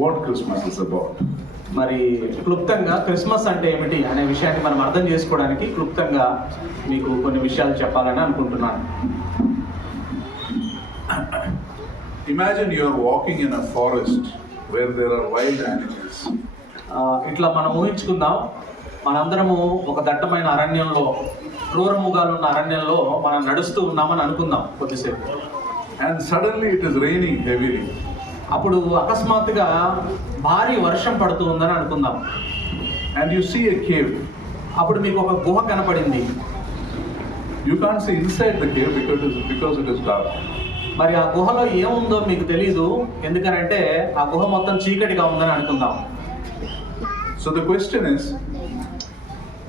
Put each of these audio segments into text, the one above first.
what Christmas is about. మరి క్లుప్తంగా Christmas అంటే ఏమిటి అనే విషయాన్ని మనం అర్థం చేసుకోవడానికి క్లుప్తంగా మీకు కొన్ని విషయాలు చెప్పాలని అనుకుంటున్నాను. Imagine you are walking in a forest where there are wild animals. ఇట్లా మనం ఊహించుకుందాం, మనందరము ఒక దట్టమైన అరణ్యంలో, క్రూర మృగాలు ఉన్న అరణ్యంలో మనం నడుస్తూ ఉన్నామని అనుకుందాం కొద్దిసేపు. And suddenly it is raining heavily. అప్పుడు అకస్మాత్తుగా భారీ వర్షం పడుతూ ఉందని అనుకుందాం. And you see a cave. అప్పుడు మీకు ఒక గుహ కనపడింది. You can't see inside the cave because it is dark. మరి ఆ గుహలో ఏముందో మీకు తెలీదు, ఎందుకనంటే ఆ గుహ మొత్తం చీకటిగా ఉందని అనుకుందాం. So the question is,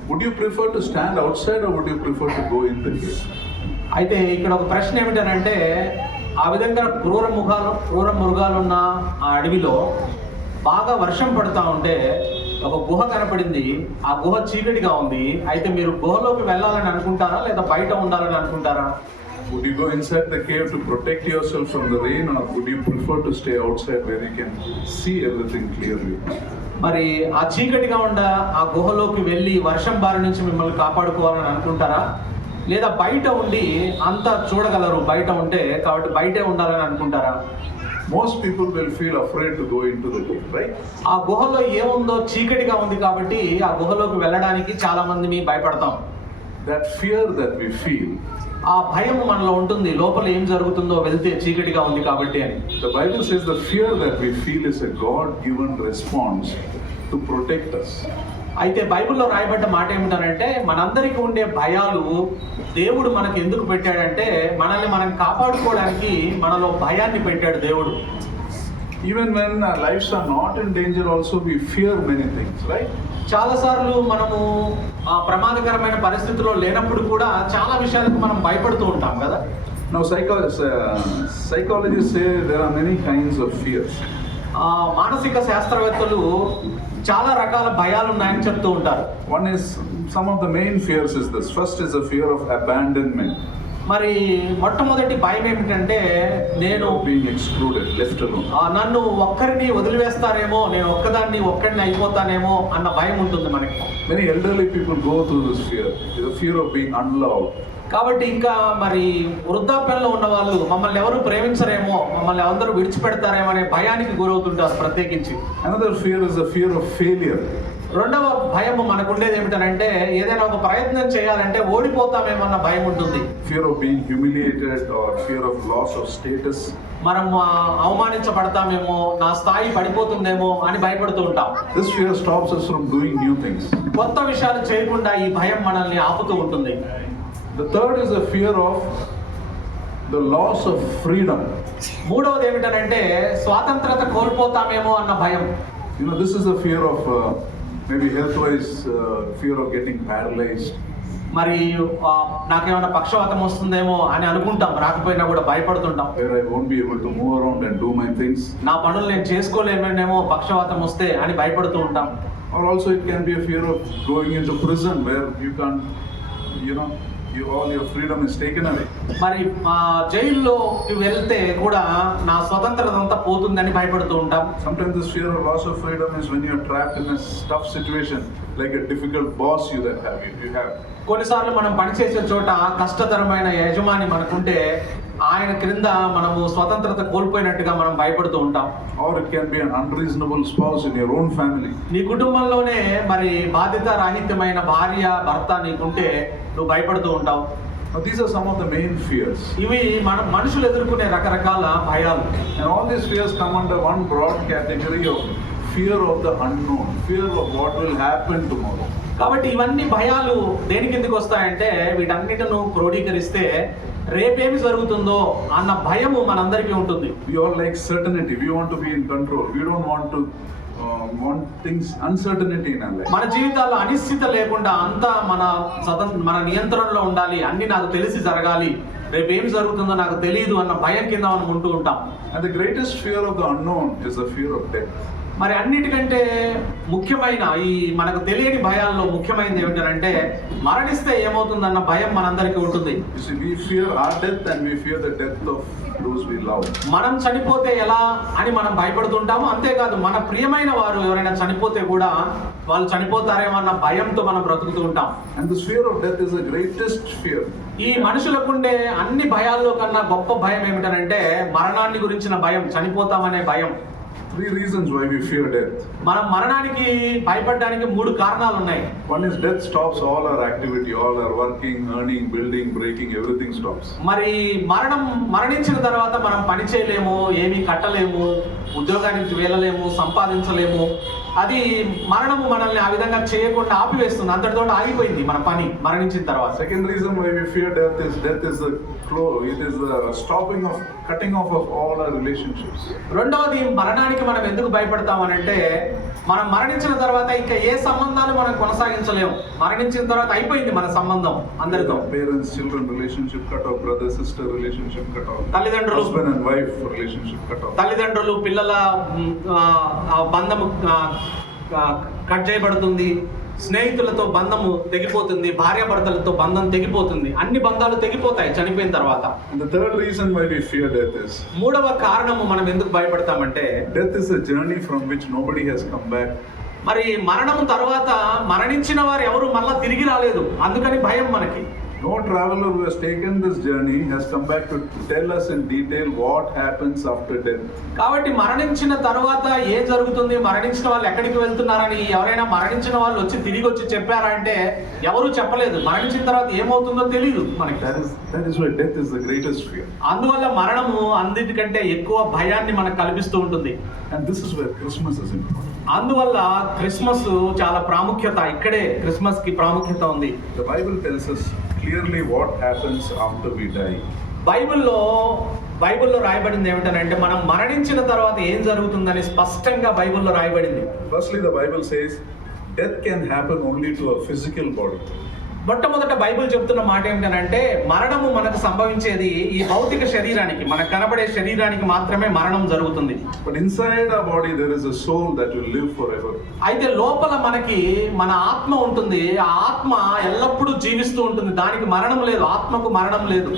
would you prefer to stand outside or would you prefer to go in the cave? అయితే ఇక్కడ ఒక ప్రశ్న ఏమిటనంటే, ఆ విధంగా క్రూర మృగాలు ఉన్న ఆ అడవిలో బాగా వర్షం పడుతూ ఉంటే ఒక గుహ కనపడింది. ఆ గుహ చీకటిగా ఉంది. అయితే మీరు గుహలోకి వెళ్ళాలని అనుకుంటారా లేదా బయట ఉండాలని అనుకుంటారా? Would you go inside the cave to protect yourself from the rain, or would you prefer to stay outside where you can see everything clearly? మరి ఆ చీకటిగా ఉండ ఆ గుహలోకి వెళ్ళి వర్షం బారి నుంచి మిమ్మల్ని కాపాడుకోవాలని అనుకుంటారా, లేదా బయట ఉండి అంతా చూడగలరు బయట ఉంటే కాబట్టి బయటే ఉండాలని అనుకుంటారా? Most people will feel afraid to go into the cave, right? ఆ గుహలో ఏముందో చీకటిగా ఉంది కాబట్టి ఆ గుహలోకి వెళ్ళడానికి చాలా మంది భయపడతాం. That fear that we feel, ఆ భయం మనలో ఉంటుంది, లోపల ఏం జరుగుతుందో వెళ్తే చీకటిగా ఉంది కాబట్టి అని. The Bible says the fear that we feel is a God-given response to protect us. అయితే బైబిల్లో రాయబడ్డ మాట ఏమిటంటే, మనందరికీ ఉండే భయాలు దేవుడు మనకు ఎందుకు పెట్టాడంటే మనల్ని మనం కాపాడుకోవడానికి మనలో భయాన్ని పెట్టాడు దేవుడు. Even when our lives are not in danger also we fear many things, right? చాలాసార్లు మనము ఆ ప్రమాదకరమైన పరిస్థితుల్లో లేనప్పుడు కూడా చాలా విషయాలకు మనం భయపడుతూ ఉంటాం కదా. Now psychologists say there are many kinds of fears. మానసిక శాస్త్రవేత్తలు చాలా రకాల భయాలు ఉన్నాయని చెప్తూ ఉంటారు. One is, some of the main fears is this. First is the fear of abandonment. మరి మొట్టమొదటి భయం ఏమిటంటే, నేను being excluded, left alone. నన్ను ఒక్కరిని వదిలివేస్తారేమో, నేను ఒక్కడిని అయిపోతానేమో అన్న భయం ఉంటుంది మనకి. Many elderly people go through this fear, the fear of being unloved. కాబట్టి ఇంకా మరి వృద్ధాప్యంలో ఉన్న వాళ్ళు మమ్మల్ని ఎవరు ప్రేమించరేమో, మమ్మల్ని అందరూ విడిచిపెడతారేమో అనే భయానికి గురవుతుంటారు ప్రత్యేకించి. Another fear is the fear of failure. రెండవ భయం మనకు ఉండేది ఏమిటంటే, ఏదైనా ఒక ప్రయత్నం చేయాలంటే ఓడిపోతామేమో అన్న భయం ఉంటుంది. Fear of being humiliated or fear of loss of status. మనం అవమానించబడతామేమో, నా స్థాయి పడిపోతుందేమో అని భయపడుతూ ఉంటాం. This fear stops us from doing new things. కొత్త విషయాలు చేయకుండా ఈ భయం మనల్ని ఆపుతూ ఉంటుంది. The third is the fear of the loss of freedom. మూడవది ఏమిటంటే, స్వాతంత్రత కోల్పోతామేమో అన్న భయం. You know, this is the fear of maybe health-wise fear of getting paralyzed. మరి నాకేమైనా పక్షవాతం వస్తుందేమో అని అనుకుంటాం, రాకపోయినా కూడా భయపడుతుంటాం. Where I won't be able to move around and do my things. నా పనులు నేను చేసుకోలేమేమో పక్షవాతం వస్తే అని భయపడుతూ ఉంటాం. Or also it can be a fear of going into prison where you can't, all your freedom is taken away. మరి జైల్లో వెళ్తే కూడా నా స్వతంత్రత అంతా పోతుందని భయపడుతూ ఉంటాం. Sometimes this fear of loss of freedom is when you are trapped in a tough situation, like a difficult boss you have. కొన్నిసార్లు మనం పనిచేసే చోట కష్టతరమైన యజమాని మనకుంటే ఆయన క్రింద మనము స్వతంత్రత కోల్పోయినట్టుగా మనం భయపడుతూ ఉంటాం. Or it can be an unreasonable spouse in your own family. నీ కుటుంబంలోనే మరి బాధ్యత రాహిత్యమైన భార్య భర్త నీకుంటే నువ్వు భయపడుతూ ఉంటావు. Now these are some of the main fears. ఇవి మనుషులు ఎదుర్కొనే రకరకాల భయాలు. And all these fears come under one broad category of fear of the unknown, fear of what will happen tomorrow. కాబట్టి ఇవన్నీ భయాలు దేని కిందకి వస్తాయంటే, వీటన్నిటిని క్రోడీకరిస్తే రేపేమి జరుగుతుందో అన్న భయము మనందరికీ ఉంటుంది. We all like certainty. We want to be in control. We don't want to want things uncertainty in our life. మన జీవితాల్లో అనిశ్చిత లేకుండా అంతా మన నియంత్రణలో ఉండాలి, అన్ని నాకు తెలిసి జరగాలి, రేపు ఏం జరుగుతుందో నాకు తెలియదు అన్న భయం కింద మనం ఉంటూ ఉంటాం. And the greatest fear of the unknown is the fear of death. మరి అన్నిటికంటే ముఖ్యమైన ఈ మనకు తెలియని భయాల్లో ముఖ్యమైనది ఏమిటంటే మరణిస్తే ఏమవుతుందన్న భయం మనందరికీ ఉంటుంది. You see, we fear our death and we fear the death of those we love. మనం చనిపోతే ఎలా అని మనం భయపడుతుంటాము. అంతేకాదు మన ప్రియమైన వారు ఎవరైనా చనిపోతే కూడా వాళ్ళు చనిపోతారేమో అన్న భయంతో మనం బ్రతుకుతూ ఉంటాం. And this fear of death is the greatest fear. ఈ మనుషులకుండే అన్ని భయాల్లో కన్నా గొప్ప భయం ఏమిటంటే మరణాన్ని గురించిన భయం, చనిపోతామనే భయం. 3 reasons why we fear death. మనం మరణానికి భయపడడానికి 3 కారణాలు ఉన్నాయి. One is death stops all our activity, all our working, earning, building, breaking, everything stops. మరి మరణించిన తర్వాత మనం పని చేయలేము, ఏమీ కట్టలేము, ఉద్యోగానికి వెళ్ళలేము, సంపాదించలేము. అది మరణము మనల్ని ఆ విధంగా చేయకుండా ఆపివేస్తుంది. అంతటితో ఆగిపోయింది మన పని మరణించిన తర్వాత. Second reason why we fear death is the stopping of, cutting off of all our relationships. రెండవది మరణానికి మనం ఎందుకు భయపడతామనంటే మనం మరణించిన తర్వాత ఇంకా ఏ సంబంధాలు మనం కొనసాగించలేము. మరణించిన తర్వాత అయిపోయింది మన సంబంధం అందరితో. Parents children relationship cut off, brother sister relationship cut off, తల్లిదండ్రులు husband and wife relationship cut off, తల్లిదండ్రులు పిల్లల బంధము కట్ చేయబడుతుంది, స్నేహితులతో బంధము తెగిపోతుంది, భార్యాభర్తలతో బంధం తెగిపోతుంది. అన్ని బంధాలు తెగిపోతాయి చనిపోయిన తర్వాత. And the third reason why we fear death is, మూడవ కారణము మనం ఎందుకు భయపడతామంటే death is a journey from which nobody has come back. మరి మరణం తర్వాత మరణించిన వారు ఎవరు మళ్ళా తిరిగి రాలేదు, అందుకని భయం మనకి. No traveler who has taken this journey has come back to tell us in detail what happens after death. కాబట్టి మరణించిన తర్వాత ఏం జరుగుతుంది, మరణించిన వాళ్ళు ఎక్కడికి వెళ్తున్నారని ఎవరైనా మరణించిన వాళ్ళు తిరిగి వచ్చి చెప్పారా అంటే ఎవరు చెప్పలేదు. మరణించిన తర్వాత ఏమవుతుందో తెలియదు మనకి. That is why death is the greatest fear. అందువల్ల మరణము అన్నిటికంటే ఎక్కువ భయాన్ని మనకు కల్పిస్తూ ఉంటుంది. And this is where Christmas is important. అందువల్ల క్రిస్మస్ చాలా ప్రాముఖ్యత, ఇక్కడే క్రిస్మస్ కి ప్రాముఖ్యత ఉంది. The Bible tells us clearly what happens after we die. బైబిల్లో రాయబడింది ఏమిటంటే మనం మరణించిన తర్వాత ఏం జరుగుతుందని స్పష్టంగా బైబిల్లో రాయబడింది. Firstly, the Bible says death can happen only to a physical body. మొట్టమొదట బైబిల్ చెప్తున్న మాట ఏమిటంటే మరణము మనకు సంభవించేది ఈ భౌతిక శరీరానికి, మనకు కనబడే శరీరానికి మాత్రమే మరణం జరుగుతుంది. But inside our body there is a soul that will live forever. అయితే లోపల మనకి మన ఆత్మ ఉంటుంది. ఆ ఆత్మ ఎల్లప్పుడూ జీవిస్తూ ఉంటుంది. దానికి మరణం లేదు, ఆత్మకు మరణం లేదు.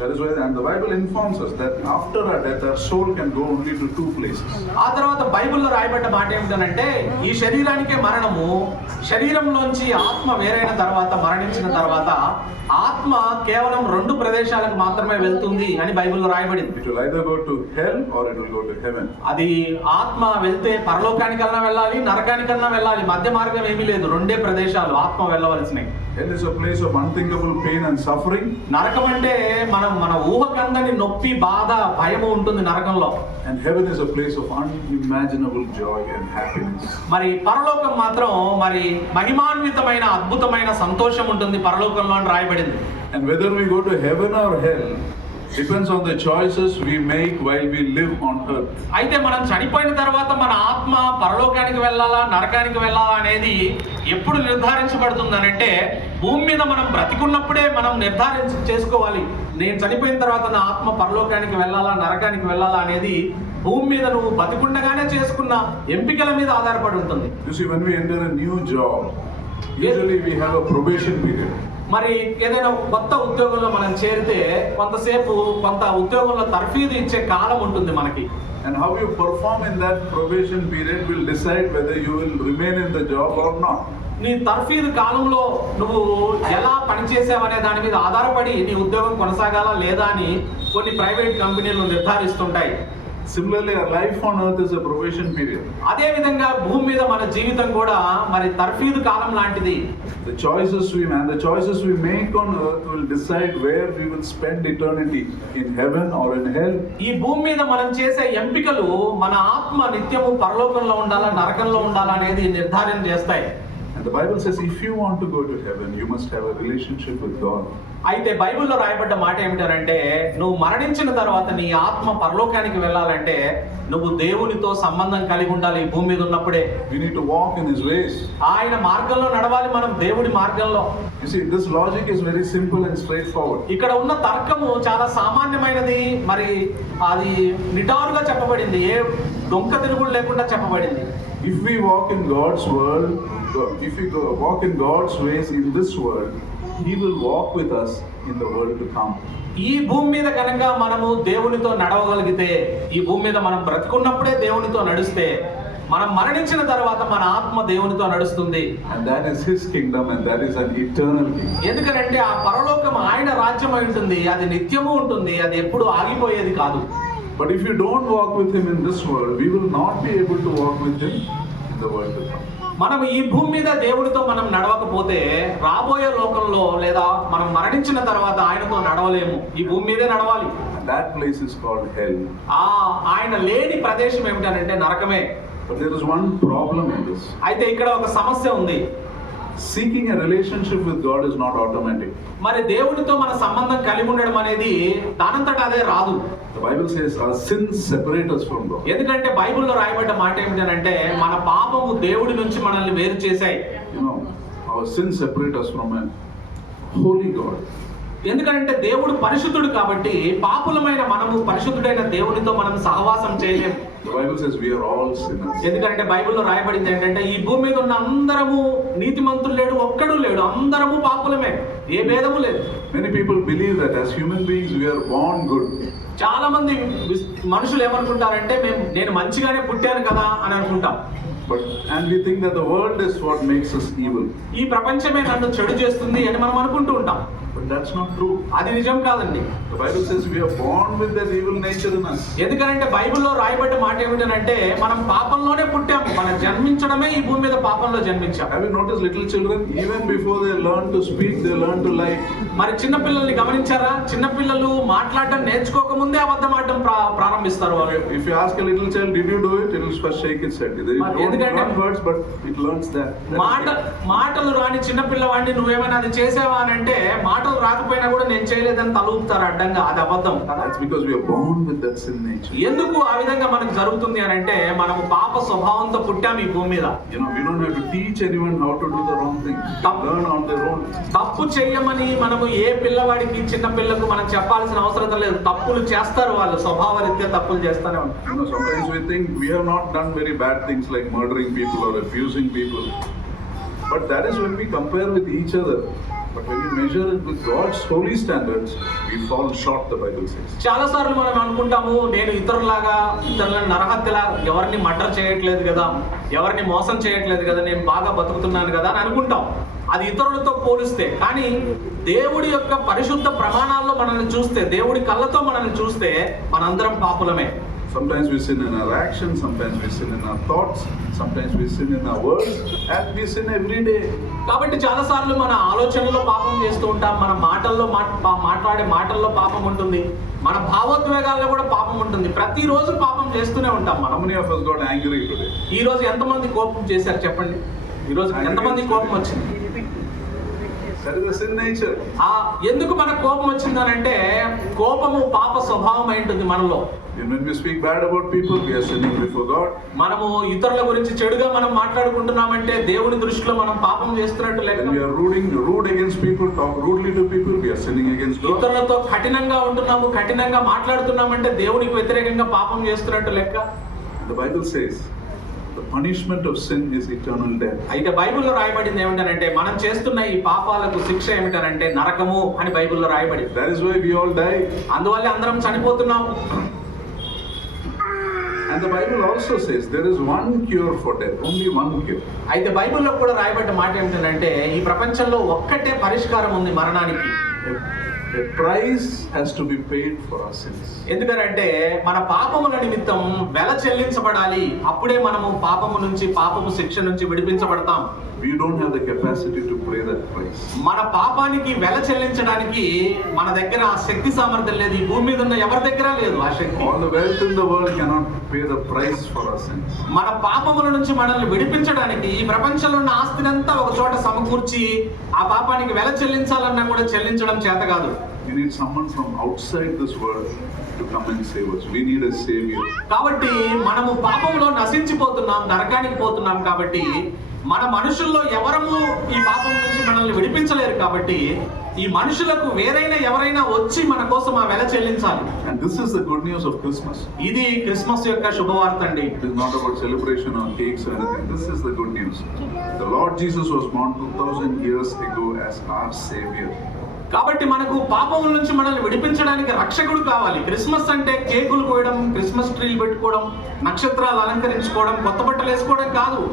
That is why, and the Bible informs us that after our death our soul can go only to 2 places. ఆ తర్వాత బైబిల్లో రాయబడ్డ మాట ఏమిటంటే ఈ శరీరానికే మరణము, శరీరంలోంచి ఆత్మ వేరైన తర్వాత మరణించిన తర్వాత ఆత్మ కేవలం 2 ప్రదేశాలకు మాత్రమే వెళ్తుంది అని బైబిల్లో రాయబడింది. It will either go to hell or it will go to heaven. అది ఆత్మ వెళ్తే పరలోకానికన్నా వెళ్ళాలి, నరకానికన్నా వెళ్ళాలి. మధ్య మార్గం ఏమీ లేదు. 2 ప్రదేశాలు ఆత్మ వెళ్ళవలసినవి. Hell is a place of unthinkable pain and suffering. నరకం అంటే మన ఊహకందని నొప్పి, బాధ, భయము ఉంటుంది నరకంలో. And heaven is a place of unimaginable joy and happiness. మరి పరలోకం మాత్రం మరి మహిమాన్వితమైన అద్భుతమైన సంతోషం ఉంటుంది పరలోకంలో అని రాయబడింది. And whether we go to heaven or hell depends on the choices we make while we live on earth. అయితే మనం చనిపోయిన తర్వాత మన ఆత్మ పరలోకానికి వెళ్ళాలా, నరకానికి వెళ్ళాలా అనేది ఎప్పుడు నిర్ధారించబడుతుందనంటే భూమి మీద మనం బ్రతికున్నప్పుడే మనం చేసుకోవాలి. నేను చనిపోయిన తర్వాత నా ఆత్మ పరలోకానికి వెళ్ళాలా, నరకానికి వెళ్ళాలా అనేది భూమి మీద నువ్వు బతికుండగానే చేసుకున్న ఎంపికల మీద ఆధారపడి ఉంటుంది. You see, when we enter a new job, usually we have a probation period. మరి ఏదైనా కొత్త ఉద్యోగంలో మనం చేరితే కొంత ఉద్యోగంలో తర్ఫీదు ఇచ్చే కాలం ఉంటుంది మనకి. And how you perform in that probation period will decide whether you will remain in the job or not. నీ తర్ఫీదు కాలంలో నువ్వు ఎలా పనిచేసావనే దాని మీద ఆధారపడి నీ ఉద్యోగం కొనసాగాలా లేదా అని కొన్ని ప్రైవేట్ కంపెనీలు నిర్ధారిస్తుంటాయి. Similarly, our life on earth is a probation period. అదే విధంగా భూమి మీద మన జీవితం కూడా మరి తర్ఫీదు కాలం లాంటిది. The choices we make on earth will decide where we will spend eternity, in heaven or in hell. ఈ భూమి మీద మనం చేసే ఎంపికలు మన ఆత్మ నిత్యము పరలోకంలో ఉండాలా, నరకంలో ఉండాలా అనేది నిర్ధారణ చేస్తాయి. And the Bible says if you want to go to heaven, you must have a relationship with God. అయితే బైబిల్లో రాయబడ్డ మాట ఏమిటంటే నువ్వు మరణించిన తర్వాత నీ ఆత్మ పరలోకానికి వెళ్ళాలంటే నువ్వు దేవునితో సంబంధం కలిగి ఉండాలి ఈ భూమి మీద ఉన్నప్పుడే. We need to walk in His ways. ఆయన మార్గంలో నడవాలి మనం, దేవుడి మార్గంలో. You see, this logic is very simple and straightforward. ఇక్కడ ఉన్న తర్కము చాలా సామాన్యమైనది, మరి అది నిటారుగా చెప్పబడింది, ఏ డొంక తిరుగుడు లేకుండా చెప్పబడింది. If we walk in God's world, if we walk in God's ways in this world, He will walk with us in the world to come. ఈ భూమి మీద కనుక మనము దేవునితో నడవగలిగితే, ఈ భూమి మీద మనం బ్రతికున్నప్పుడే దేవునితో నడిస్తే, మనం మరణించిన తర్వాత మన ఆత్మ దేవునితో నడుస్తుంది. And that is His kingdom, and that is an eternal kingdom. ఎందుకంటే ఆ పరలోకం ఆయన రాజ్యం అయి ఉంటుంది, అది నిత్యము ఉంటుంది, అది ఎప్పుడు ఆగిపోయేది కాదు. But if you don't walk with Him in this world, we will not be able to walk with Him in the world to come. మనం ఈ భూమి మీద దేవునితో మనం నడవకపోతే రాబోయే లోకంలో లేదా మనం మరణించిన తర్వాత ఆయనతో నడవలేము, ఈ భూమి మీదే నడవాలి. And that place is called hell. ఆయన లేని ప్రదేశం ఏమిటంటే నరకమే. But there is one problem in this. అయితే ఇక్కడ ఒక సమస్య ఉంది. Seeking a relationship with God is not automatic. మరి దేవునితో మన సంబంధం కలిగి ఉండడం అనేది దానంతట అదే రాదు. The Bible says our sins separate us from God. ఎందుకంటే బైబిల్లో రాయబడ్డ మాట ఏమిటంటే మన పాపము దేవుడి నుంచి మనల్ని వేరు చేశాయి. You know, our sins separate us from a holy God. ఎందుకంటే దేవుడు పరిశుద్ధుడు కాబట్టి పాపులమైన మనము పరిశుద్ధుడైన దేవునితో మనం సహవాసం చేయలేము. The Bible says we are all sinners. ఎందుకంటే బైబిల్లో రాయబడింది ఏంటంటే ఈ భూమి మీద ఉన్న అందరము నీతిమంతులు లేడు, ఒక్కడు లేడు, అందరము పాపులమే, ఏ భేదము లేదు. Many people believe that as human beings we are born good. చాలా మంది మనుషులు ఏమనుకుంటారంటే నేను మంచిగానే పుట్టాను కదా అని అనుకుంటాం. And we think that the world is what makes us evil. ఈ ప్రపంచమే నన్ను చెడు చేస్తుంది అని మనం అనుకుంటూ ఉంటాం. But that's not true. అది నిజం కాదండి. The Bible says we are born with that evil nature in us. ఎందుకంటే బైబిల్లో రాయబడ్డ మాట ఏమిటంటే మనం పాపంలోనే పుట్టాము, మనం జన్మించడమే ఈ భూమి మీద పాపంలో జన్మించాం. Have you noticed little children, even before they learn to speak, they learn to lie? మరి చిన్న పిల్లల్ని గమనించారా? చిన్న పిల్లలు మాట్లాడటం నేర్చుకోక ముందే అబద్ధం ఆడటం ప్రారంభిస్తారు వాళ్ళు. If you ask a little child, did you do it? It will first shake its head. They don't learn words, but it learns that. మాటలు రాని చిన్న పిల్లవాడిని నువ్వేమైనా అది చేసావా అని అంటే మాటలు రాకపోయినా కూడా నేను చేయలేదని తలూపుతారు అడ్డంగా, అది అబద్ధం. That's because we are born with that sin nature. ఎందుకు ఆ విధంగా మనకు జరుగుతుంది అని అంటే మనము పాప స్వభావంతో పుట్టాము ఈ భూమి మీద. You know, we don't have to teach anyone how to do the wrong thing. They learn on their own. తప్పు చేయమని మనము ఏ పిల్లవాడికి, చిన్న పిల్లకు మనం చెప్పాల్సిన అవసరం లేదు. తప్పులు చేస్తారు వాళ్ళు, స్వభావరీత్యా తప్పులు చేస్తూనే ఉంటారు. You know, sometimes we think we have not done very bad things like murdering people or abusing people. But that is when we compare with each other. But when you measure it with God's holy standards, we fall short, the Bible says. చాలా సార్లు మనం అనుకుంటాము నేను ఇతరులను నరహత్యలా ఎవరిని murder చేయట్లేదు కదా, ఎవరిని మోసం చేయట్లేదు కదా, నేను బాగా బతుకుతున్నాను కదా అని అనుకుంటాం. అది ఇతరులతో పోలిస్తే. కానీ దేవుడి యొక్క పరిశుద్ధ ప్రమాణాల్లో మనల్ని చూస్తే, దేవుడి కళ్ళతో మనల్ని చూస్తే మనందరం పాపులమే. Sometimes we sin in our actions, sometimes we sin in our thoughts, sometimes we sin in our words, and we sin every day. కాబట్టి చాలా సార్లు మన ఆలోచనలో పాపం చేస్తూ ఉంటాం, మన మాటల్లో మాట్లాడే మాటల్లో పాపం ఉంటుంది, మన భావోద్వేగాల్లో కూడా పాపం ఉంటుంది. ప్రతిరోజు పాపం చేస్తూనే ఉంటాం మనం. How many of us got angry today? ఈ రోజు ఎంతమంది కోపం చేశారు చెప్పండి? ఈ రోజు ఎంతమంది కోపం వచ్చింది? That is a sin nature. ఎందుకు మనకు కోపం వచ్చిందనంటే కోపము పాప స్వభావం అయి ఉంటుంది మనలో. And when we speak bad about people, we are sinning before God. మనము ఇతరుల గురించి చెడుగా మనం మాట్లాడుకుంటున్నామంటే దేవుని దృష్టిలో మనం పాపం చేస్తున్నట్టు లెక్క. When we are rude against people, talk rudely to people, we are sinning against God. ఇతరులతో కఠినంగా ఉంటున్నాము, కఠినంగా మాట్లాడుతున్నామంటే దేవునికి వ్యతిరేకంగా పాపం చేస్తున్నట్టు లెక్క. The Bible says the punishment of sin is eternal death. అయితే బైబిల్లో రాయబడింది ఏమిటంటే మనం చేస్తున్న ఈ పాపాలకు శిక్ష ఏమిటంటే నరకము అని బైబిల్లో రాయబడింది. That is why we all die. అందువల్ల అందరం చనిపోతున్నాం. And the Bible also says there is one cure for death, only one cure. అయితే బైబిల్లో కూడా రాయబడ్డ మాట ఏమిటంటే ఈ ప్రపంచంలో ఒక్కటే పరిష్కారం ఉంది మరణానికి. A price has to be paid for our sins. ఎందుకంటే మన పాపముల నిమిత్తం వెల చెల్లించబడాలి, అప్పుడే మనము పాపము నుంచి, పాపము శిక్ష నుంచి విడిపించబడతాం. we don't have the capacity to pay that price. మన పాపానికి వెల చెల్లించడానికి మన దగ్గర ఆ శక్తి సామర్థ్యం లేదు. ఈ భూమి మీద ఉన్న ఎవరి దగ్గర లేదు ఆ శక్తి. All the wealth in the world cannot pay the price for our sins. మన పాపముల నుంచి మనల్ని విడిపించడానికి ఈ ప్రపంచంలో ఉన్న ఆస్తినంతా ఒక చోట సమకూర్చి ఆ పాపానికి వెల చెల్లించాలన్నా కూడా చెల్లించడం చేత కాదు. We need someone from outside this world to come and save us. We need a savior. కాబట్టి మనము పాపంలో నశించిపోతున్నాం, నరకానికి పోతున్నాం. కాబట్టి మన మనుషుల్లో ఎవరము ఈ పాపం నుంచి మనల్ని విడిపించలేరు. కాబట్టి ఈ మనుషులకు ఎవరైనా వచ్చి మన కోసం ఆ వెల చెల్లించాలి. And this is the good news of Christmas. ఇది క్రిస్మస్ యొక్క శుభవార్త అండి. It is not about celebration or cakes or anything. This is the good news. The Lord Jesus was born 2000 years ago as our savior. కాబట్టి మనకు పాపముల నుంచి మనల్ని విడిపించడానికి రక్షకుడు కావాలి. క్రిస్మస్ అంటే కేకులు కోయడం, క్రిస్మస్ ట్రీలు పెట్టుకోవడం, నక్షత్రాలు అలంకరించుకోవడం, కొత్త బట్టలు వేసుకోవడం కాదు.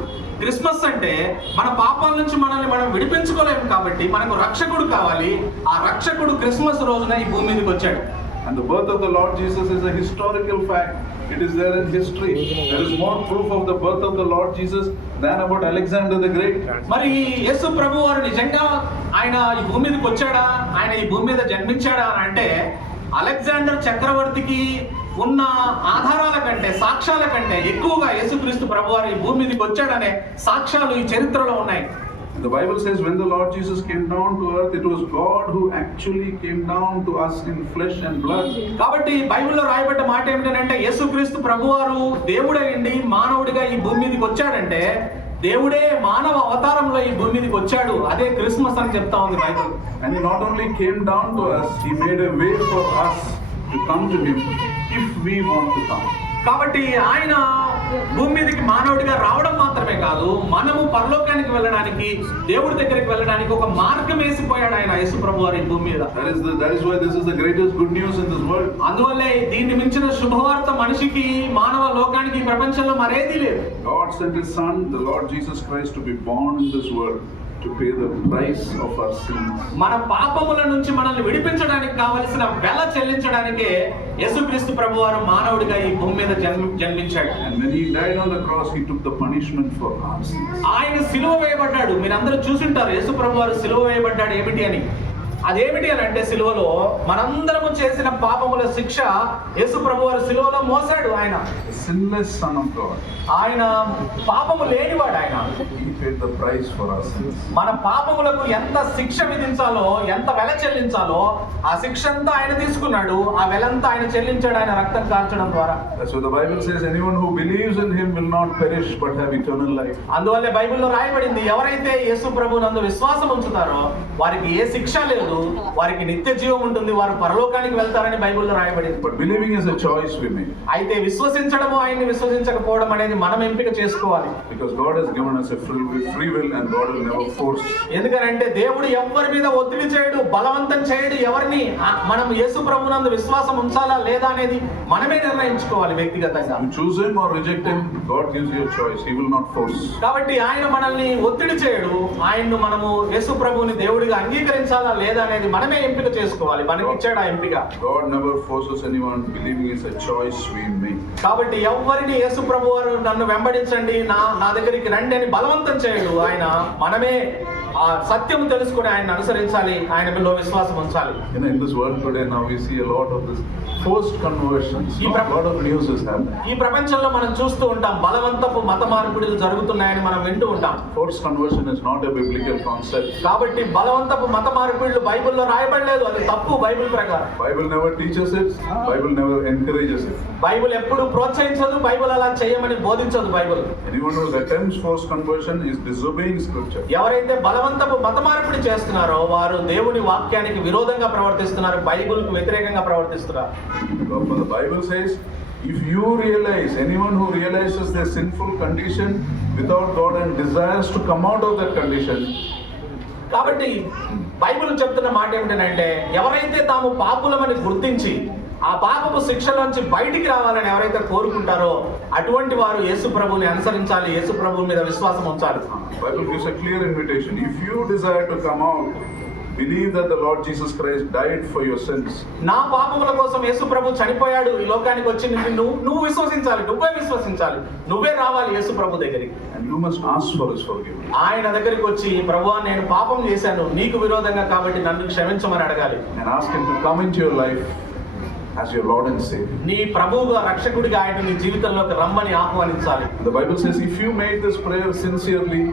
క్రిస్మస్ అంటే మన పాపాల నుంచి మనల్ని మనం విడిపించుకోలేము. కాబట్టి మనకు రక్షకుడు కావాలి. ఆ రక్షకుడు క్రిస్మస్ రోజున ఈ భూమి మీదకి వచ్చాడు. And the birth of the Lord Jesus is a historical fact. It is there in history. There is more proof of the birth of the Lord Jesus than about Alexander the Great. మరి యేసు ప్రభు వారు నిజంగా ఆయన ఈ భూమి మీదకి వచ్చాడా, ఆయన ఈ భూమి మీద జన్మించాడా అని అంటే అలెగ్జాండర్ చక్రవర్తికి ఉన్న ఆధారాల కంటే, సాక్ష్యాల కంటే ఎక్కువగా యేసుక్రీస్తు ప్రభు వారు ఈ భూమి మీదకి వచ్చాడనే సాక్ష్యాలు ఈ చరిత్రలో ఉన్నాయి. The Bible says when the Lord Jesus came down to earth, it was God who actually came down to us in flesh and blood. కాబట్టి బైబిల్లో రాయబడ్డ మాట ఏమిటంటే యేసుక్రీస్తు ప్రభువారు దేవుడైండి మానవుడిగా ఈ భూమి మీదకి వచ్చాడంటే దేవుడే మానవ అవతారంలో ఈ భూమి మీదకి వచ్చాడు. అదే క్రిస్మస్ అని చెప్తా ఉంది Bible. And he not only came down to us, he made a way for us to come to him if we want to come. కాబట్టి ఆయన భూమి మీదకి మానవుడిగా రావడం మాత్రమే కాదు, మనము పరలోకానికి వెళ్ళడానికి, దేవుడి దగ్గరికి వెళ్ళడానికి ఒక మార్గం వేసిపోయాడు ఆయన యేసు ప్రభువారు ఈ భూమి మీద. That is why this is the greatest good news in this world. అందువల్లే దీన్ని మించిన శుభవార్త మనిషికి, మానవ లోకానికి, ఈ ప్రపంచంలో మరేదీ లేదు. God sent his son, the Lord Jesus Christ, to be born in this world to pay the price of our sins. మన పాపముల నుంచి మనల్ని విడిపించడానికి కావలసిన వెల చెల్లించడానికే యేసుక్రీస్తు ప్రభువారు మానవుడిగా ఈ భూమి మీద జన్మించాడు. And when he died on the cross, he took the punishment for our sins. ఆయన సిలువ వేయబడ్డాడు. మీరందరూ చూసుంటారు యేసు ప్రభువారు సిలువ వేయబడ్డాడు ఏమిటి అని. అదేమిటి అని అంటే సిలువలో మనందరము చేసిన పాపముల శిక్ష యేసు ప్రభువారు సిలువలో మోసాడు. ఆయన sinless son of God. ఆయన పాపము లేనివాడు. ఆయన He paid the price for our sins. మన పాపములకు ఎంత శిక్ష విధించాలో, ఎంత వెల చెల్లించాలో ఆ శిక్ష అంతా ఆయన తీసుకున్నాడు. ఆ వెలంతా ఆయన చెల్లించాడు ఆయన రక్తం కార్చడం ద్వారా. That's why the Bible says anyone who believes in him will not perish but have eternal life. అందువల్లే బైబిల్లో రాయబడింది, ఎవరైతే యేసు ప్రభువునందు విశ్వాసం ఉంచుతారో వారికి ఏ శిక్ష లేదు, వారికి నిత్య జీవం ఉంటుంది, వారు పరలోకానికి వెళ్తారని బైబిల్లో రాయబడింది. But believing is a choice we make. అయితే విశ్వసించడము, ఆయన్ని విశ్వసించకపోవడం అనేది మనం ఎంపిక చేసుకోవాలి. Because God has given us a free will and God will never force. ఎందుకంటే దేవుడు ఎవరి మీద ఒత్తిడి చేయడు, బలవంతం చేయడు ఎవరిని. మనం యేసు ప్రభువునందు విశ్వాసం ఉంచాలా లేదా అనేది మనమే నిర్ణయించుకోవాలి వ్యక్తిగతంగా. You choose him or reject him, God gives you a choice. He will not force. కాబట్టి ఆయన మనల్ని ఒత్తిడి చేయడు. ఆయన్ను మనము యేసు ప్రభువుని దేవుడిగా అంగీకరించాలా లేదా అనేది మనమే ఎంపిక చేసుకోవాలి. మనకి ఇచ్చాడు ఆ ఎంపిక. God never forces anyone. Believing is a choice we make. కాబట్టి ఎవరిని యేసు ప్రభువారు నన్ను వెంబడించండి, నా దగ్గరికి రండి అని బలవంతం చేయడు. ఆయన మనమే ఆ సత్యం తెలుసుకుని ఆయన అనుసరించాలి, ఆయనలో విశ్వాసం ఉంచాలి. In this world today now we see a lot of this forced conversions. A lot of news is happening. ఈ ప్రపంచంలో మనం చూస్తూ ఉంటాం, బలవంతపు మత మార్పిడులు జరుగుతున్నాయని మనం వింటూ ఉంటాం. Forced conversion is not a biblical concept. కాబట్టి బలవంతపు మత మార్పిడులు బైబిల్లో రాయబడలేదు, అది తప్పు బైబిల్ ప్రకారం. Bible never teaches it. Bible never encourages it. Bible ఎప్పుడు ప్రోత్సహించదు, బైబిల్ అలా చేయమని బోధించదు Bible. Anyone who attempts forced conversion is disobeying scripture. ఎవరైతే బలవంతపు మత మార్పిడి చేస్తున్నారో వారు దేవుని వాక్యానికి విరోధంగా ప్రవర్తిస్తున్నారు, బైబిల్కు వ్యతిరేకంగా ప్రవర్తిస్తున్నారు. For the Bible says, if you realize, anyone who realizes their sinful condition without God and desires to come out of that condition. కాబట్టి బైబిల్ చెప్తున్న మాట ఏమిటంటే, ఎవరైతే తాము పాపులమని గుర్తించి ఆ పాపపు శిక్షలోంచి బయటికి రావాలని ఎవరైతే కోరుకుంటారో అటువంటి వారు యేసు ప్రభువుని అనుసరించాలి, యేసు ప్రభువు మీద విశ్వాసం ఉంచాలి. Bible gives a clear invitation. If you desire to come out, Believe that the Lord Jesus Christ died for your sins. నా పాపముల కోసం యేసు ప్రభు చనిపోయాడు, ఈ లోకానికి వచ్చి నువ్వు విశ్వసించాలి, నువ్వే రావాలి యేసు ప్రభు దగ్గరికి. And you must ask for his forgiveness. ఆయన దగ్గరికి వచ్చి, ప్రభువా నేను పాపం చేశాను నీకు విరోధంగా కాబట్టి నన్ను క్షమించమని అడగాలి. And ask him to come into your life as your Lord and Savior. నీ ప్రభువుగా రక్షకుడిగా ఆయన నీ జీవితంలోకి రమ్మని ఆహ్వానించాలి. The Bible says if you made this prayer sincerely,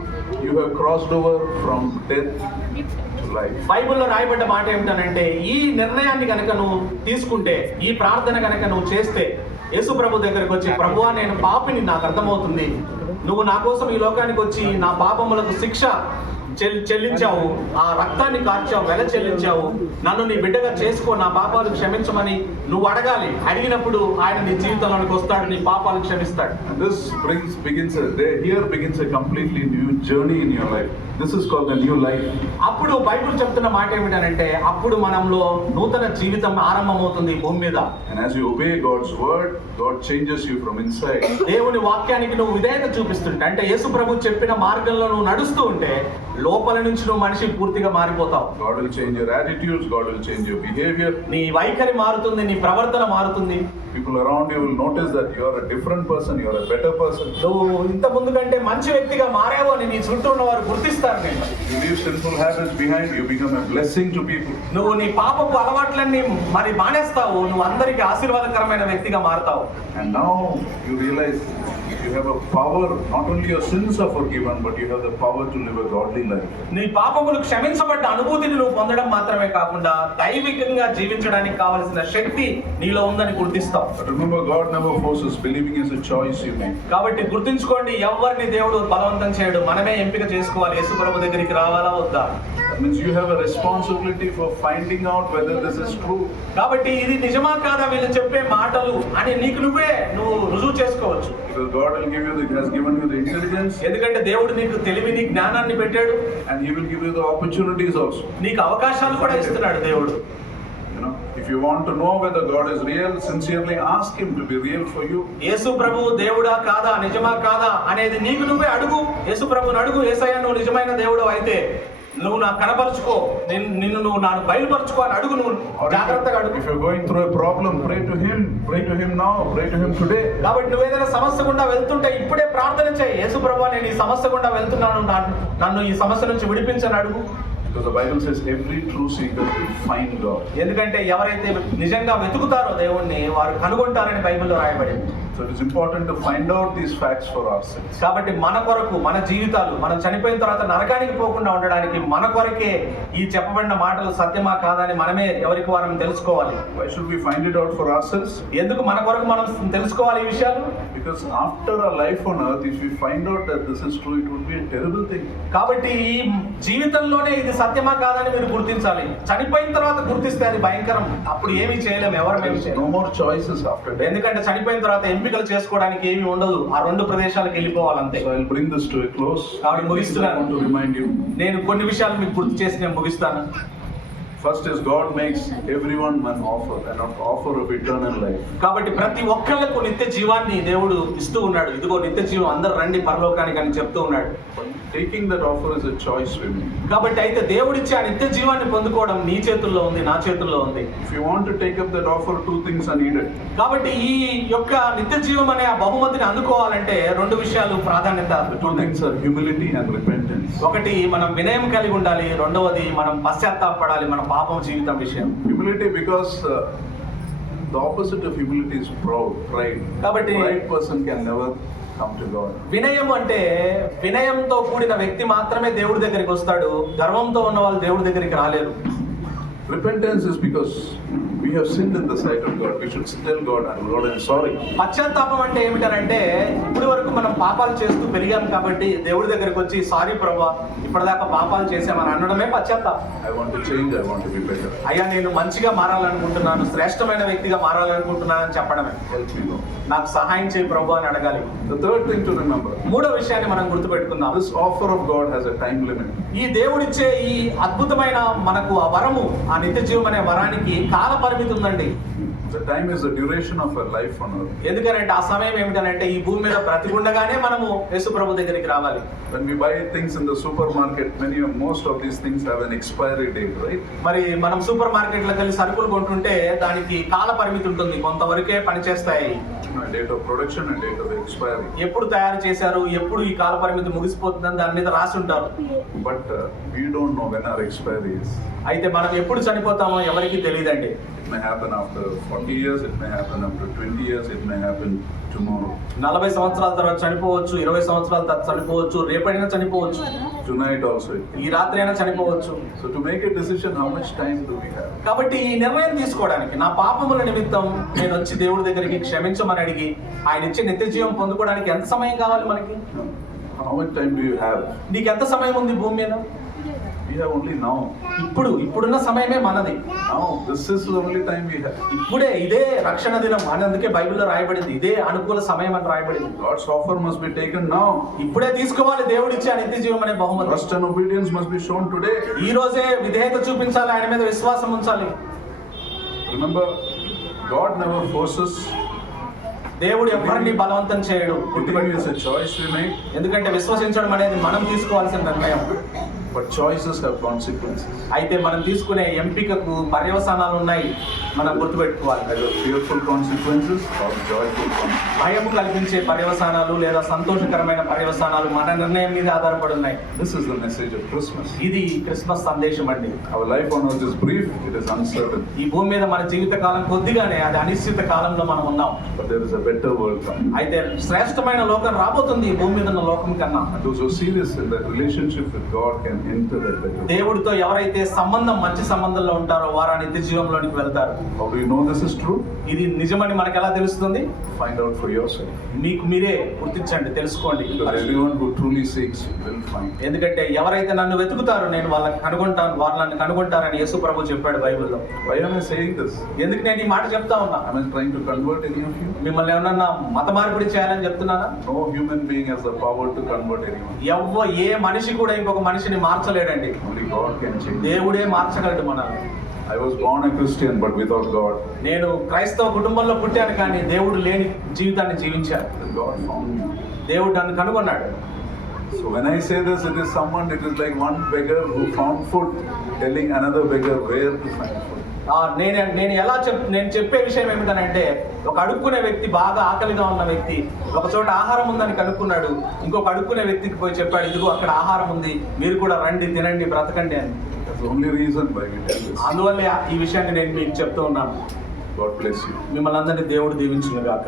you have crossed over from death to life. బైబిల్లో రాయబడ్డ మాట ఏమిటనంటే, ఈ నిర్ణయాన్ని కనుక నువ్వు తీసుకుంటే, ఈ ప్రార్థన కనుక నువ్వు చేస్తే, యేసు ప్రభు దగ్గరికి వచ్చి, ప్రభువా నేను పాపిని, నాకు అర్థమవుతుంది, నువ్వు నా కోసం ఈ లోకానికి వచ్చి నా పాపములకు శిక్ష చెల్లించావు, ఆ రక్తాన్ని కార్చావు, వెల చెల్లించావు, నన్ను నీ బిడ్డగా చేసుకో, నా పాపాలు క్షమించమని నువ్వు అడగాలి. అడిగినప్పుడు ఆయన నీ జీవితంలోనికి వస్తాడు, నీ పాపాలు క్షమిస్తాడు. And this begins a completely new journey in your life. This is called the new life. అప్పుడు బైబిల్ చెప్తున్న మాట ఏమిటంటే, అప్పుడు మనంలో నూతన జీవితం ఆరంభమవుతుంది భూమి మీద. And as you obey God's word, God changes you from inside. దేవుని వాక్యానికి నువ్వు విధేయత చూపిస్తుంటే, అంటే యేసు ప్రభు చెప్పిన మార్గంలో నువ్వు నడుస్తూ ఉంటే, లోపల నుంచి నువ్వు మనిషి పూర్తిగా మారిపోతావు. God will change your attitudes, God will change your behavior. నీ వైఖరి మారుతుంది, నీ ప్రవర్తన మారుతుంది. People around you will notice that you are a different person, you are a better person. నువ్వు ఇంత ముందు కంటే మంచి వ్యక్తిగా మారావు అని నీ చుట్టూ ఉన్న వారు గుర్తిస్తారు. You leave sinful habits behind, you become a blessing to people. నువ్వు నీ పాపపు అలవాట్లన్నీ మరి మానేస్తావు, నువ్వు అందరికి ఆశీర్వాదకరమైన వ్యక్తిగా మారుతావు. And now you realize you have a power, not only your sins are forgiven, but you have the power to live a godly life. నీ పాపములు క్షమించబడ్డ అనుభూతిని నువ్వు పొందడం మాత్రమే కాకుండా దైవికంగా జీవించడానికి కావలసిన శక్తి నీలో ఉందని గుర్తిస్తావు. But remember, God never forces. Believing is a choice you make. కాబట్టి గుర్తుంచుకోండి, ఎవరిని దేవుడు బలవంతం చేయడు, మనమే ఎంపిక చేసుకోవాలి యేసు ప్రభు దగ్గరికి రావాలా వద్దా. That means you have a responsibility for finding out whether this is true. కాబట్టి ఇది నిజమా కాదా వీళ్ళు చెప్పే మాటలు అని నువ్వు రుజువు చేసుకోవచ్చు. Because God will give you has given you the intelligence. ఎందుకంటే దేవుడు నీకు తెలివిని, జ్ఞానాన్ని పెట్టాడు. And He will give you the opportunities also. నీకు అవకాశాలు కూడా ఇస్తున్నాడు దేవుడు. You know, if you want to know whether God is real, sincerely ask Him to be real for you. యేసు ప్రభువు దేవుడా కాదా, నిజమా కాదా అనేది నీకు నువ్వే అడుగు. యేసు ప్రభువుని అడుగు, యేసయ్యా నువ్వు నిజమైన దేవుడు అయితే నువ్వు నాకు కనపరుచుకో, నిన్ను నువ్వు నాకు బయలుపరుచుకో అని అడుగు. నువ్వు జాగ్రత్తగా అడుగు. If you're going through a problem, pray to him now, pray to him today. కాబట్టి నువ్వు ఏదైనా సమస్య గుండా వెళ్తుంటే ఇప్పుడే ప్రార్థన చేయి, యేసు ప్రభువా నేను ఈ సమస్య గుండా వెళ్తున్నాను, నన్ను ఈ సమస్య నుంచి విడిపించని అడుగు. Because the Bible says every true seeker will find God. ఎందుకంటే ఎవరైతే నిజంగా వెతుకుతారో దేవుణ్ణి వారు కనుగొంటారని బైబిల్లో రాయబడింది. So it is important to find out these facts for ourselves. కాబట్టి మన కొరకు, మన జీవితాలు, మనం చనిపోయిన తర్వాత నరకానికి పోకుండా ఉండడానికి మన కొరకే ఈ చెప్పబడిన మాటలు సత్యమా కాదా అని మనమే ఎవరికి వారం తెలుసుకోవాలి. Why should we find it out for ourselves? ఎందుకు మన కొరకు మనం తెలుసుకోవాలి ఈ విషయాలు? Because after our life on earth, if we find out that this is true, it would be a terrible thing. కాబట్టి ఈ జీవితంలోనే ఇది సత్యమా కాదని మీరు గుర్తించాలి. చనిపోయిన తర్వాత గుర్తిస్తే అది భయంకరం. అప్పుడు ఏమీ చేయలేము, ఎవరు No more choices after death. ఎందుకంటే చనిపోయిన తర్వాత ఎంపికలు చేసుకోవడానికి ఏమీ ఉండదు, ఆ రెండు ప్రదేశాలకు వెళ్ళిపోవాలంతే. So I'll bring this to a close. I want to remind you. నేను కొన్ని విషయాలు మీకు గుర్తు చేసి నేను ముగిస్తాను. First is God makes everyone an offer of eternal life. కాబట్టి ప్రతి ఒక్కళ్ళకు నిత్య జీవాన్ని దేవుడు ఇస్తూ ఉన్నాడు. ఇదిగో నిత్య జీవం, అందరూ రండి పరలోకానికి అని చెప్తూ ఉన్నాడు. Taking that offer is a choice we make. కాబట్టి అయితే దేవుడిచ్చే ఆ నిత్య జీవాన్ని పొందుకోవడం నీ చేతుల్లో ఉంది, నా చేతుల్లో ఉంది. If you want to take up that offer, two things are needed. కాబట్టి ఈ యొక్క నిత్య జీవం అనే ఆ బహుమతిని అందుకోవాలంటే రెండు విషయాలు ప్రాధాన్యత. The two things are humility and repentance. ఒకటి మనం వినయం కలిగి ఉండాలి, రెండవది మనం పశ్చాత్తాపడాలి మన పాపం జీవితం విషయం. Humility because the opposite of humility is pride. కాబట్టి Pride person can never come to God. వినయం అంటే వినయంతో కూడిన వ్యక్తి మాత్రమే దేవుడి దగ్గరికి వస్తాడు. గర్వంతో ఉన్న వాళ్ళు దేవుడి దగ్గరికి రాలేరు. Repentance is because we have sinned in the sight of God. We should tell God, Lord, I'm sorry. పశ్చాత్తాపం అంటే ఏమిటంటే ఇప్పటి వరకు మనం పాపాలు చేస్తూ పెరిగాం కాబట్టి దేవుడి దగ్గరికి వచ్చి సారీ ప్రభువా ఇప్పటిదాకా పాపాలు చేశామని అనడమే పశ్చాత్తాపం. I want to change, I want to be better. అయ్యా నేను మంచిగా మారాలనుకుంటున్నాను, శ్రేష్టమైన వ్యక్తిగా మారాలనుకుంటున్నాను అని చెప్పడమే. Help me, Lord. నాకు సహాయం చేయి ప్రభువా అని అడగాలి. The third thing to remember. మూడో విషయాన్ని మనం గుర్తుపెట్టుకుందాం. This offer of God has a time limit. ఈ దేవుడిచ్చే ఈ అద్భుతమైన మనకు ఆ వరము, ఆ నిత్య జీవం అనే వరానికి కాల పరిమితి ఉందండి. The time is the duration of our life on earth. ఎందుకంటే ఆ సమయం ఏమిటనంటే ఈ భూమి మీద బ్రతికుండగానే మనము యేసు ప్రభు దగ్గరికి రావాలి. When we buy things in the supermarket, most of these things have an expiry date, right? మరి మనం సూపర్ మార్కెట్లోకి వెళ్ళి సరుకులు కొంటుంటే దానికి కాల పరిమితి ఉంటుంది, కొంతవరకే పనిచేస్తాయి. Date of production and date of expiry. ఎప్పుడు తయారు చేశారు, ఎప్పుడు ఈ కాల పరిమితి ముగిసిపోతుందని దాని మీద రాసి ఉంటారు. But we don't know when our expiry is. అయితే మనం ఎప్పుడు చనిపోతామో ఎవరికీ తెలియదండి. It may happen after 40 years, it may happen after 20 years, it may happen tomorrow. 40 సంవత్సరాల తర్వాత చనిపోవచ్చు, 20 సంవత్సరాల తర్వాత చనిపోవచ్చు, రేపైనా చనిపోవచ్చు, Tonight also. ఈ రాత్రి అయినా చనిపోవచ్చు. So to make a decision, how much time do we have? కాబట్టి ఈ నిర్ణయం తీసుకోవడానికి, నా పాపముల నిమిత్తం నేను వచ్చి దేవుడి దగ్గరికి క్షమించమని అడిగి ఆయన ఇచ్చే నిత్య జీవం పొందుకోవడానికి ఎంత సమయం కావాలి మనకి? How much time do you have? నీకు ఎంత సమయం ఉంది భూమి మీద? We have only now. ఇప్పుడున్న సమయమే మనది. Now, this is the only time we have. ఇదే రక్షణ దినం అని అందుకే బైబిల్లో రాయబడింది, ఇదే అనుకూల సమయం అని రాయబడింది. God's offer must be taken now. ఇప్పుడే తీసుకోవాలి దేవుడిచ్చే నిత్య జీవం అనే బహుమతి. Trust and obedience must be shown today. ఈ రోజే విధేయత చూపించాలి, ఆయన మీద విశ్వాసం ఉంచాలి. Remember, God never forces. దేవుడు ఎవరిని బలవంతం చేయడు. Believing is a choice we make. ఎందుకంటే విశ్వసించడం అనేది మనం తీసుకోవాల్సిన నిర్ణయం. But choices have consequences. అయితే మనం తీసుకునే ఎంపికకు పర్యవసానాలు ఉన్నాయి, మనం గుర్తుపెట్టుకోవాలి. Either fearful consequences or joyful consequences. భయం కల్పించే పర్యవసానాలు లేదా సంతోషకరమైన పర్యవసానాలు మన నిర్ణయం మీద ఆధారపడి ఉన్నాయి. This is the message of Christmas. ఇది క్రిస్మస్ సందేశం అండి. Our life on earth is brief, it is uncertain. ఈ భూమి మీద మన జీవిత కాలం కొద్దిగానే, అది అనిశ్చిత కాలంలో మనం ఉన్నాం. But there is a better world coming. అయితే శ్రేష్టమైన లోకం రాబోతుంది ఈ భూమి మీద ఉన్న లోకం కన్నా. And those who are serious in their relationship with God can enter that better world. దేవుడితో ఎవరైతే మంచి సంబంధంలో ఉంటారో వారు ఆ నిత్య జీవంలోనికి వెళ్తారు. How do you know this is true? ఇది నిజమని మనకు ఎలా తెలుస్తుంది? Find out for yourself. మీకు మీరే గుర్తించండి, తెలుసుకోండి. Because everyone who truly seeks will find. ఎందుకంటే ఎవరైతే నన్ను వెతుకుతారో నేను వాళ్ళని కనుగొంటాను, వారు నన్ను కనుగొంటారని యేసు ప్రభు చెప్పాడు బైబిల్లో. Why am I saying this? ఎందుకు నేను ఈ మాట చెప్తా ఉన్నా? Am I trying to convert any of you? మిమ్మల్ని ఏమన్నా మత మార్పిడి చేయాలని చెప్తున్నానా? No human being has the power to convert anyone. ఏ మనిషి కూడా ఇంకొక మనిషిని మార్చలేడండి. Only God can change. దేవుడే మార్చగలడు మనల్ని. I was born a Christian but without God. నేను క్రైస్తవ కుటుంబంలో పుట్టాను కానీ దేవుడు లేని జీవితాన్ని జీవించాను. Then God found me. దేవుడు నన్ను కనుగొన్నాడు. So when I say this, it is like one beggar who found food telling another beggar where to find food. నేను చెప్పే విషయం ఏమిటనంటే, ఒక అడుక్కునే వ్యక్తి, బాగా ఆకలిగా ఉన్న వ్యక్తి ఒక చోట ఆహారం ఉందని కనుక్కున్నాడు. ఇంకొక అడుక్కునే వ్యక్తికి పోయి చెప్పాడు, ఇదిగో అక్కడ ఆహారం ఉంది, మీరు కూడా రండి, తినండి, బ్రతకండి అని. That's the only reason why we tell this. అందువల్లే ఈ విషయాన్ని నేను మీకు చెప్తూ ఉన్నాను. God bless you. మిమ్మల్ని అందరినీ దేవుడు దీవించును గాక.